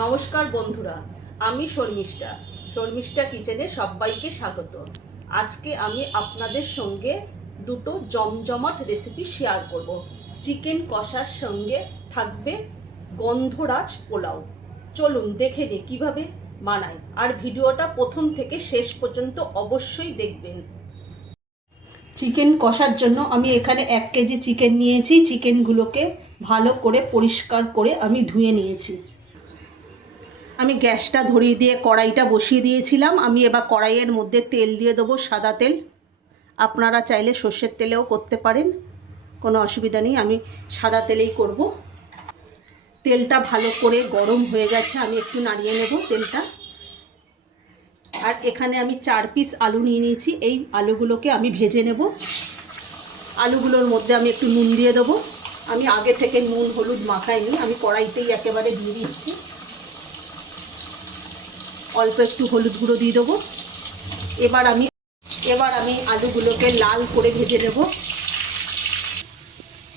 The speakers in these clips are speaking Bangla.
নমস্কার বন্ধুরা, আমি শর্মিষ্ঠা কিচেনে সবাইকে স্বাগত। আজকে আমি আপনাদের সঙ্গে দুটো জমজমাট রেসিপি শেয়ার করব। চিকেন কষার সঙ্গে থাকবে গন্ধরাজ পোলাও। চলুন দেখে নিই কীভাবে বানাই, আর ভিডিওটা প্রথম থেকে শেষ পর্যন্ত অবশ্যই দেখবেন। চিকেন কষার জন্য আমি এখানে 1 কেজি চিকেন নিয়েছি। চিকেনগুলোকে ভালো করে পরিষ্কার করে আমি ধুয়ে নিয়েছি। আমি গ্যাসটা ধরিয়ে দিয়ে কড়াইটা বসিয়ে দিয়েছিলাম। আমি এবার কড়াইয়ের মধ্যে তেল দিয়ে দেবো, সাদা তেল। আপনারা চাইলে সর্ষের তেলেও করতে পারেন, কোনো অসুবিধা নেই। আমি সাদা তেলেই করব। তেলটা ভালো করে গরম হয়ে গেছে, আমি একটু নাড়িয়ে নেব তেলটা। আর এখানে আমি 4 পিস আলু নিয়ে নিয়েছি। এই আলুগুলোকে আমি ভেজে নেব। আলুগুলোর মধ্যে আমি একটু নুন দিয়ে দেবো। আমি আগে থেকে নুন হলুদ মাখাইনি, আমি কড়াইতেই একেবারে দিয়ে দিচ্ছি। অল্প একটু হলুদ গুঁড়ো দিয়ে দেবো। এবার আমি আলুগুলোকে লাল করে ভেজে নেব।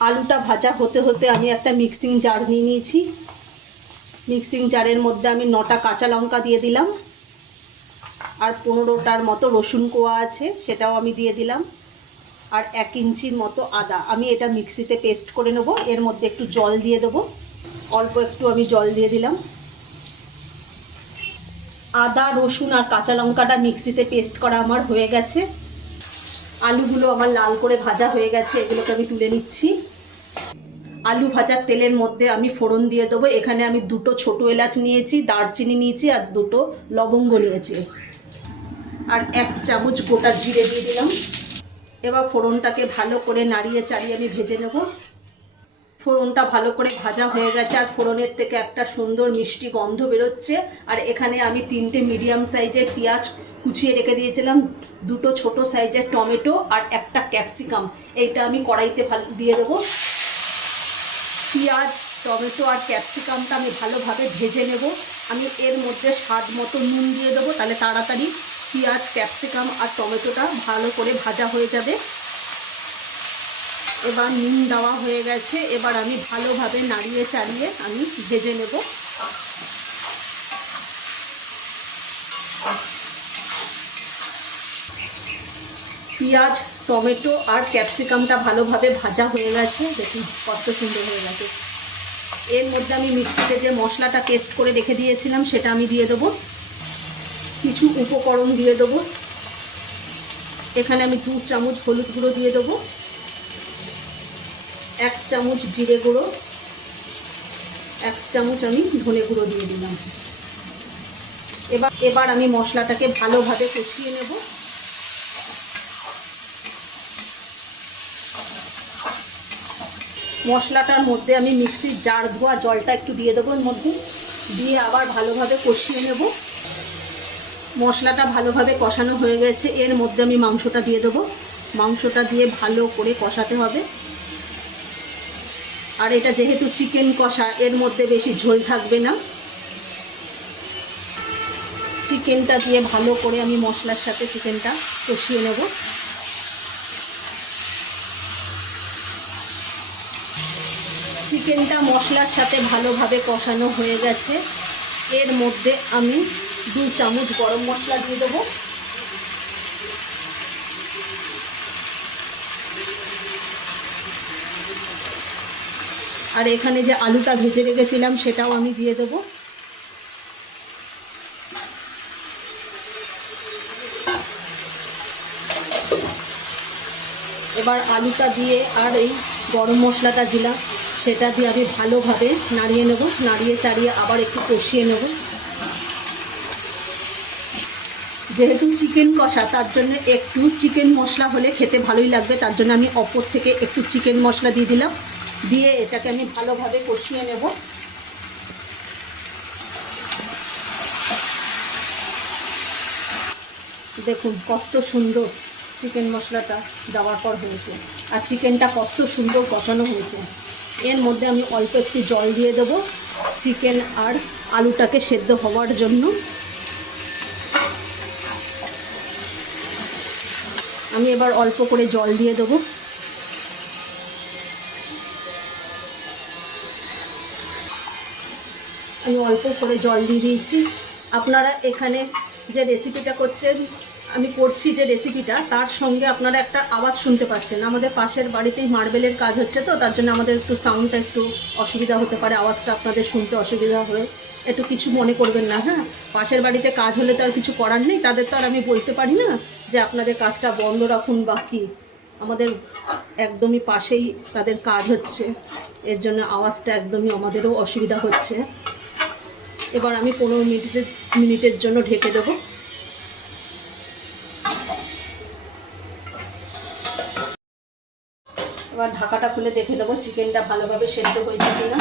আলুটা ভাজা হতে হতে আমি একটা মিক্সিং জার নিয়ে নিয়েছি। মিক্সিং জারের মধ্যে আমি 9টা কাঁচা লঙ্কা দিয়ে দিলাম, আর 15টার মতো রসুন কোয়া আছে, সেটাও আমি দিয়ে দিলাম। আর 1 ইঞ্চির মতো আদা, আমি এটা মিক্সিতে পেস্ট করে নেব। এর মধ্যে একটু জল দিয়ে দেবো, অল্প একটু আমি জল দিয়ে দিলাম। আদা রসুন আর কাঁচা লঙ্কাটা মিক্সিতে পেস্ট করা আমার হয়ে গেছে। আলুগুলো আমার লাল করে ভাজা হয়ে গেছে, এগুলোকে আমি তুলে নিচ্ছি। আলু ভাজার তেলের মধ্যে আমি ফোড়ন দিয়ে দেবো। এখানে আমি 2টো ছোটো এলাচ নিয়েছি, দারচিনি নিয়েছি, আর 2টো লবঙ্গ নিয়েছি, আর 1 চামচ গোটা জিরে দিয়ে দিলাম। এবার ফোড়নটাকে ভালো করে নাড়িয়ে চাড়িয়ে আমি ভেজে নেব। ফোড়নটা ভালো করে ভাজা হয়ে গেছে, আর ফোড়নের থেকে একটা সুন্দর মিষ্টি গন্ধ বেরোচ্ছে। আর এখানে আমি 3টে মিডিয়াম সাইজের পেঁয়াজ কুচিয়ে রেখে দিয়েছিলাম, 2টো ছোটো সাইজের টমেটো, আর একটা ক্যাপসিকাম। এইটা আমি কড়াইতে দিয়ে দেবো। পেঁয়াজ টমেটো আর ক্যাপসিকামটা আমি ভালোভাবে ভেজে নেব। আমি এর মধ্যে স্বাদ মতো নুন দিয়ে দেবো, তাহলে তাড়াতাড়ি পেঁয়াজ ক্যাপসিকাম আর টমেটোটা ভালো করে ভাজা হয়ে যাবে। এবার নুন দেওয়া হয়ে গেছে। এবার আমি ভালোভাবে নাড়িয়ে চাড়িয়ে আমি ভেজে নেব। পেঁয়াজ টমেটো আর ক্যাপসিকামটা ভালোভাবে ভাজা হয়ে গেছে, দেখুন কত সুন্দর হয়ে গেছে। এর মধ্যে আমি মিক্সিতে যে মশলাটা পেস্ট করে রেখে দিয়েছিলাম সেটা আমি দিয়ে দেবো। কিছু উপকরণ দিয়ে দেবো। এখানে আমি 2 চামচ হলুদ গুঁড়ো দিয়ে দেবো, 1 চামচ জিরে গুঁড়ো, 1 চামচ আমি ধনে গুঁড়ো দিয়ে দিলাম। এবার আমি মশলাটাকে ভালোভাবে কষিয়ে নেব। মশলাটার মধ্যে আমি মিক্সির জার ধোয়া জলটা একটু দিয়ে দেবো, এর মধ্যে দিয়ে আবার ভালোভাবে কষিয়ে নেব। মশলাটা ভালোভাবে কষানো হয়ে গেছে। এর মধ্যে আমি মাংসটা দিয়ে দেবো। মাংসটা দিয়ে ভালো করে কষাতে হবে। আর এটা যেহেতু চিকেন কষা, এর মধ্যে বেশি ঝোল থাকবে না। চিকেনটা দিয়ে ভালো করে আমি মশলার সাথে চিকেনটা কষিয়ে নেব। চিকেনটা মশলার সাথে ভালোভাবে কষানো হয়ে গেছে। এর মধ্যে আমি 2 চামচ গরম মশলা দিয়ে দেবো। আর এখানে যে আলুটা ভেজে রেখেছিলাম সেটাও আমি দিয়ে দেবো। এবার আলুটা দিয়ে আর এই গরম মশলাটা দিলাম, সেটা দিয়ে আমি ভালোভাবে নাড়িয়ে নেব। নাড়িয়ে চাড়িয়ে আবার একটু কষিয়ে নেব। যেহেতু চিকেন কষা, তার জন্য একটু চিকেন মশলা হলে খেতে ভালোই লাগবে, তার জন্য আমি ওপর থেকে একটু চিকেন মশলা দিয়ে দিলাম। দিয়ে এটাকে আমি ভালোভাবে কষিয়ে নেব। দেখুন কত সুন্দর চিকেন মশলাটা দেওয়ার পর হয়েছে, আর চিকেনটা কত সুন্দর কষানো হয়েছে। এর মধ্যে আমি অল্প একটু জল দিয়ে দেবো চিকেন আর আলুটাকে সেদ্ধ হওয়ার জন্য। আমি এবার অল্প করে জল দিয়ে দেবো। আমি অল্প করে জল দিয়ে দিয়েছি। আপনারা এখানে যে রেসিপিটা করছেন, আমি করছি যে রেসিপিটা, তার সঙ্গে আপনারা একটা আওয়াজ শুনতে পাচ্ছেন। আমাদের পাশের বাড়িতেই মার্বেলের কাজ হচ্ছে, তো তার জন্য আমাদের একটু সাউন্ডটা একটু অসুবিধা হতে পারে, আওয়াজটা আপনাদের শুনতে অসুবিধা হয়, একটু কিছু মনে করবেন না। হ্যাঁ, পাশের বাড়িতে কাজ হলে তো আর কিছু করার নেই, তাদের তো আর আমি বলতে পারি না যে আপনাদের কাজটা বন্ধ রাখুন বা কী। আমাদের একদমই পাশেই তাদের কাজ হচ্ছে, এর জন্য আওয়াজটা একদমই আমাদেরও অসুবিধা হচ্ছে। এবার আমি 15 মিনিটের জন্য ঢেকে দেবো। এবার ঢাকাটা খুলে দেখে দেবো চিকেনটা ভালোভাবে সেদ্ধ হয়েছে কিনা।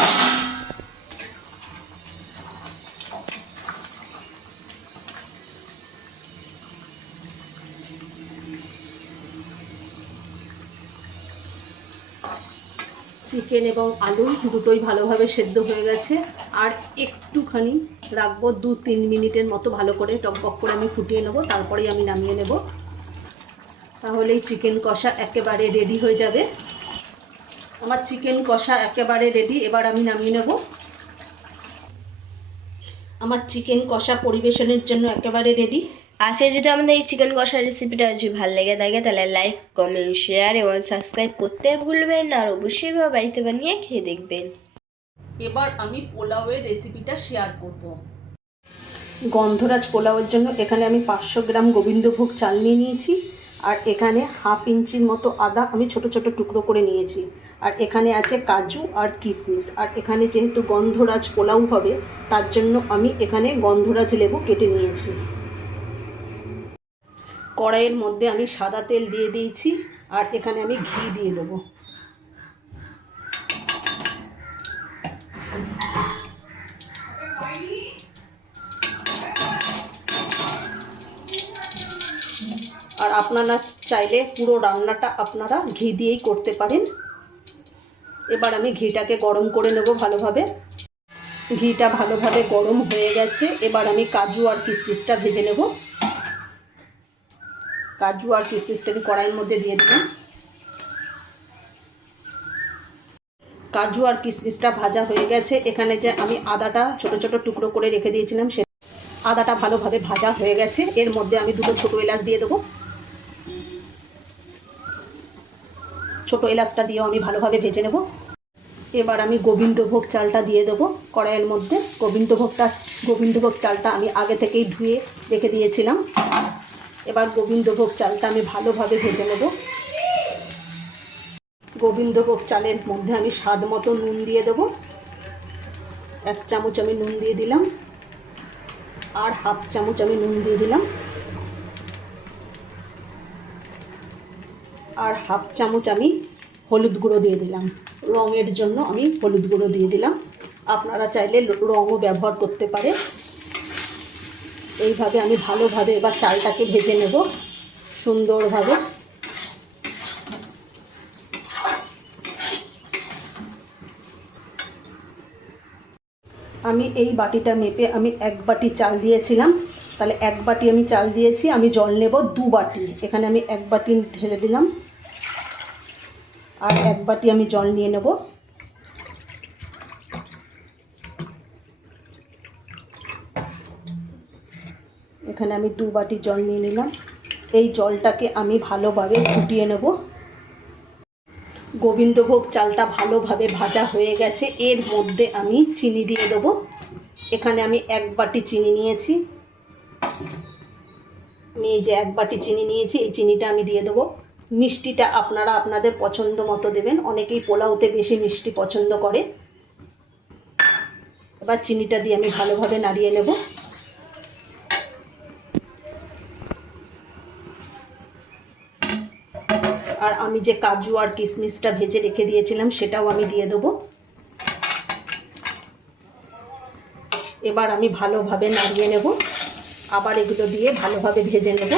চিকেন এবং আলু দুটোই ভালোভাবে সেদ্ধ হয়ে গেছে। আর একটুখানি রাখবো, 2-3 মিনিটের মতো ভালো করে টকবক করে আমি ফুটিয়ে নেবো, তারপরেই আমি নামিয়ে নেব। তাহলেই চিকেন কষা একেবারে রেডি হয়ে যাবে। আমার চিকেন কষা একেবারে রেডি, এবার আমি নামিয়ে নেব। আমার চিকেন কষা পরিবেশনের জন্য একেবারে রেডি। আজকে যদি আমাদের এই চিকেন কষার রেসিপিটা যদি ভালো লেগে থাকে তাহলে লাইক, কমেন্ট, শেয়ার এবং সাবস্ক্রাইব করতে ভুলবেন না। আর অবশ্যই বাড়িতে বানিয়ে খেয়ে দেখবেন। এবার আমি পোলাওয়ের রেসিপিটা শেয়ার করব। গন্ধরাজ পোলাওয়ের জন্য এখানে আমি 500 গ্রাম গোবিন্দভোগ চাল নিয়ে নিয়েছি। আর এখানে 1/2 ইঞ্চির মতো আদা আমি ছোট ছোট টুকরো করে নিয়েছি। আর এখানে আছে কাজু আর কিশমিশ। আর এখানে যেহেতু গন্ধরাজ পোলাও হবে, তার জন্য আমি এখানে গন্ধরাজ লেবু কেটে নিয়েছি। কড়াইয়ের মধ্যে আমি সাদা তেল দিয়ে দিয়েছি। আর এখানে আমি ঘি দিয়ে দেবো। আর আপনারা চাইলে পুরো রান্নাটা আপনারা ঘি দিয়েই করতে পারেন। এবার আমি ঘিটাকে গরম করে নেব ভালোভাবে। ঘিটা ভালোভাবে গরম হয়ে গেছে। এবার আমি কাজু আর কিশমিশটা ভেজে নেব। কাজু আর কিশমিশটা আমি কড়াইয়ের মধ্যে দিয়ে দেব। কাজু আর কিশমিশটা ভাজা হয়ে গেছে। এখানে যে আমি আদাটা ছোট ছোট টুকরো করে রেখে দিয়েছিলাম, সে আদাটা ভালোভাবে ভাজা হয়ে গেছে। এর মধ্যে আমি 2 ছোটো এলাচ দিয়ে দেবো। ছোটো এলাচটা দিয়েও আমি ভালোভাবে ভেজে নেব। এবার আমি গোবিন্দভোগ চালটা দিয়ে দেবো কড়াইয়ের মধ্যে। গোবিন্দভোগ চালটা আমি আগে থেকেই ধুয়ে রেখে দিয়েছিলাম। এবার গোবিন্দভোগ চালটা আমি ভালোভাবে ভেজে নেব। গোবিন্দভোগ চালের মধ্যে আমি স্বাদ মতো নুন দিয়ে দেবো। 1 চামচ আমি নুন দিয়ে দিলাম। আর 1/2 চামচ আমি নুন দিয়ে দিলাম। আর 1/2 চামচ আমি হলুদ গুঁড়ো দিয়ে দিলাম। রঙের জন্য আমি হলুদ গুঁড়ো দিয়ে দিলাম। আপনারা চাইলে রঙও ব্যবহার করতে পারে। এইভাবে আমি ভালোভাবে এবার চালটাকে ভেজে নেব সুন্দরভাবে। আমি এই বাটিটা মেপে আমি 1 বাটি চাল দিয়েছিলাম, তাহলে 1 বাটি আমি চাল দিয়েছি। আমি জল নেব 2 বাটি। এখানে আমি 1 বাটি ঢেলে দিলাম। আর 1 বাটি আমি জল নিয়ে নেব। এখানে আমি 2 বাটি জল নিয়ে নিলাম। এই জলটাকে আমি ভালোভাবে ফুটিয়ে নেব। গোবিন্দভোগ চালটা ভালোভাবে ভাজা হয়ে গেছে। এর মধ্যে আমি চিনি দিয়ে দেবো। এখানে আমি 1 বাটি চিনি নিয়েছি। আমি এই যে 1 বাটি চিনি নিয়েছি, এই চিনিটা আমি দিয়ে দেবো। মিষ্টিটা আপনারা আপনাদের পছন্দ মতো দেবেন। অনেকেই পোলাওতে বেশি মিষ্টি পছন্দ করে। এবার চিনিটা দিয়ে আমি ভালোভাবে নাড়িয়ে নেব। আর আমি যে কাজু আর কিশমিশটা ভেজে রেখে দিয়েছিলাম, সেটাও আমি দিয়ে দেবো। এবার আমি ভালোভাবে নাড়িয়ে নেব। আবার এগুলো দিয়ে ভালোভাবে ভেজে নেব।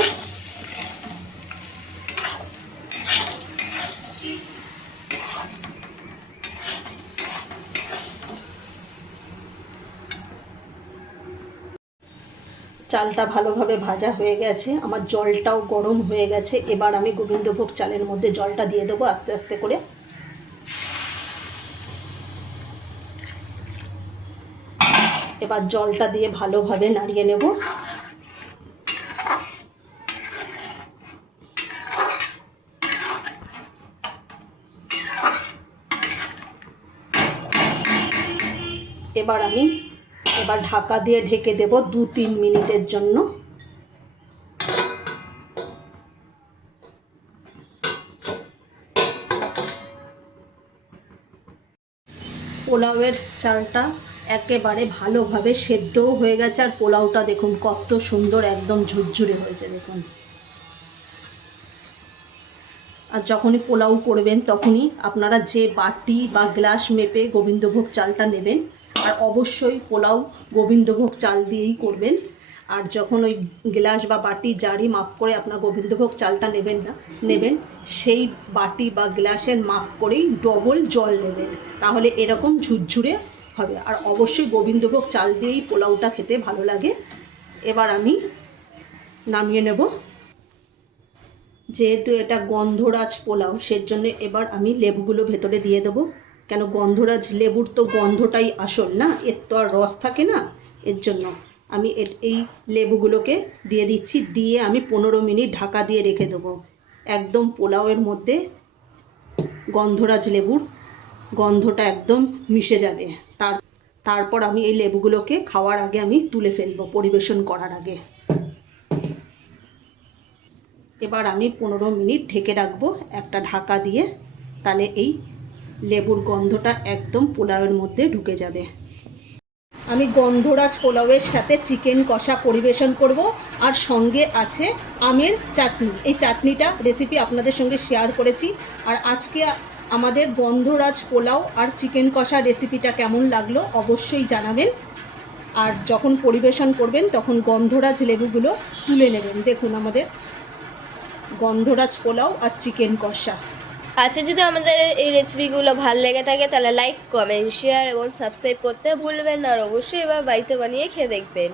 চালটা ভালোভাবে ভাজা হয়ে গেছে। আমার জলটাও গরম হয়ে গেছে। এবার আমি গোবিন্দভোগ চালের মধ্যে জলটা দিয়ে দেবো আস্তে আস্তে করে। এবার জলটা দিয়ে ভালোভাবে নাড়িয়ে নেব। এবার ঢাকা দিয়ে ঢেকে দেব 2-3 মিনিটের জন্য। পোলাওয়ের চালটা একেবারে ভালোভাবে সেদ্ধও হয়ে গেছে, আর পোলাওটা দেখুন কত সুন্দর একদম ঝুরঝুরে হয়েছে দেখুন। আর যখনই পোলাও করবেন তখনই আপনারা যে বাটি বা গ্লাস মেপে গোবিন্দভোগ চালটা নেবেন, আর অবশ্যই পোলাও গোবিন্দভোগ চাল দিয়েই করবেন। আর যখন ওই গ্লাস বা বাটি জারি মাপ করে আপনার গোবিন্দভোগ চালটা নেবেন সেই বাটি বা গ্লাসের মাপ করেই ডবল জল নেবেন, তাহলে এরকম ঝুরঝুরে হবে। আর অবশ্যই গোবিন্দভোগ চাল দিয়েই পোলাওটা খেতে ভালো লাগে। এবার আমি নামিয়ে নেব। যেহেতু এটা গন্ধরাজ পোলাও, সেজন্য এবার আমি লেবুগুলো ভেতরে দিয়ে দেবো। কেন, গন্ধরাজ লেবুর তো গন্ধটাই আসল না, এর তো আর রস থাকে না। এর জন্য আমি এই লেবুগুলোকে দিয়ে দিচ্ছি, দিয়ে আমি 15 মিনিট ঢাকা দিয়ে রেখে দেবো। একদম পোলাওয়ের মধ্যে গন্ধরাজ লেবুর গন্ধটা একদম মিশে যাবে। তারপর আমি এই লেবুগুলোকে খাওয়ার আগে আমি তুলে ফেলবো, পরিবেশন করার আগে। এবার আমি 15 মিনিট ঢেকে রাখবো একটা ঢাকা দিয়ে, তাহলে এই লেবুর গন্ধটা একদম পোলাওয়ের মধ্যে ঢুকে যাবে। আমি গন্ধরাজ পোলাওয়ের সাথে চিকেন কষা পরিবেশন করব, আর সঙ্গে আছে আমের চাটনি। এই চাটনিটা রেসিপি আপনাদের সঙ্গে শেয়ার করেছি। আর আজকে আমাদের গন্ধরাজ পোলাও আর চিকেন কষা রেসিপিটা কেমন লাগলো অবশ্যই জানাবেন। আর যখন পরিবেশন করবেন তখন গন্ধরাজ লেবুগুলো তুলে নেবেন। দেখুন আমাদের গন্ধরাজ পোলাও আর চিকেন কষা। আচ্ছা, যদি আমাদের এই রেসিপিগুলো ভালো লেগে থাকে তাহলে লাইক, কমেন্ট, শেয়ার এবং সাবস্ক্রাইব করতে ভুলবেন না, আর অবশ্যই এবার বাড়িতে বানিয়ে খেয়ে দেখবেন।